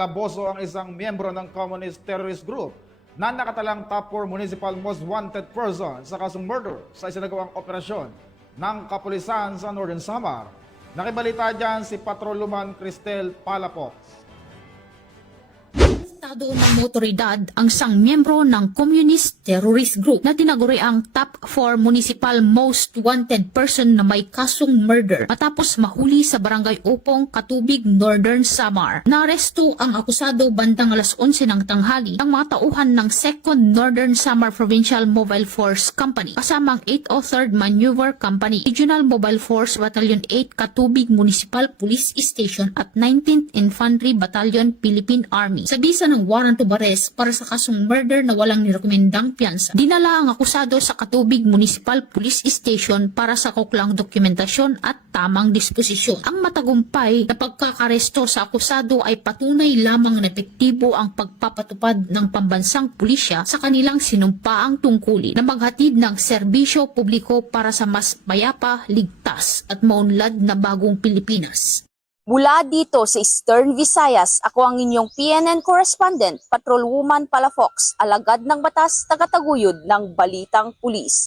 Taboso ang isang miyembro ng communist terrorist group na nakatalang top 4 municipal most wanted person sa kasong murder sa isinagawang operasyon ng kapulisan sa Northern Samar. Nakibalita dyan si Patrolman Cristel Palafox. Estado ng otoridad ang isang miyembro ng Communist Terrorist Group na tinaguri ang top 4 municipal most wanted person na may kasong murder matapos mahuli sa Barangay Upong, Katubig, Northern Samar. Naaresto ang akusado bandang alas 11 ng tanghali ng mga tauhan ng 2nd Northern Samar Provincial Mobile Force Company kasama ang 803rd Maneuver Company, Regional Mobile Force Battalion 8 Katubig Municipal Police Station at 19th Infantry Battalion Philippine Army. Sa bisa ng warrant of arrest para sa kasong murder na walang nirekomendang piyansa, dinala ang akusado sa Katubig Municipal Police Station para sa kuklang dokumentasyon at tamang disposisyon. Ang matagumpay na pagkakaresto sa akusado ay patunay lamang na epektibo ang pagpapatupad ng pambansang pulisya sa kanilang sinumpaang tungkulin na maghatid ng serbisyo publiko para sa mas payapa, ligtas at maunlad na bagong Pilipinas. Mula dito sa Eastern Visayas, ako ang inyong PNN correspondent, Patrolwoman Palafox, alagad ng batas, tagataguyod ng Balitang Pulis.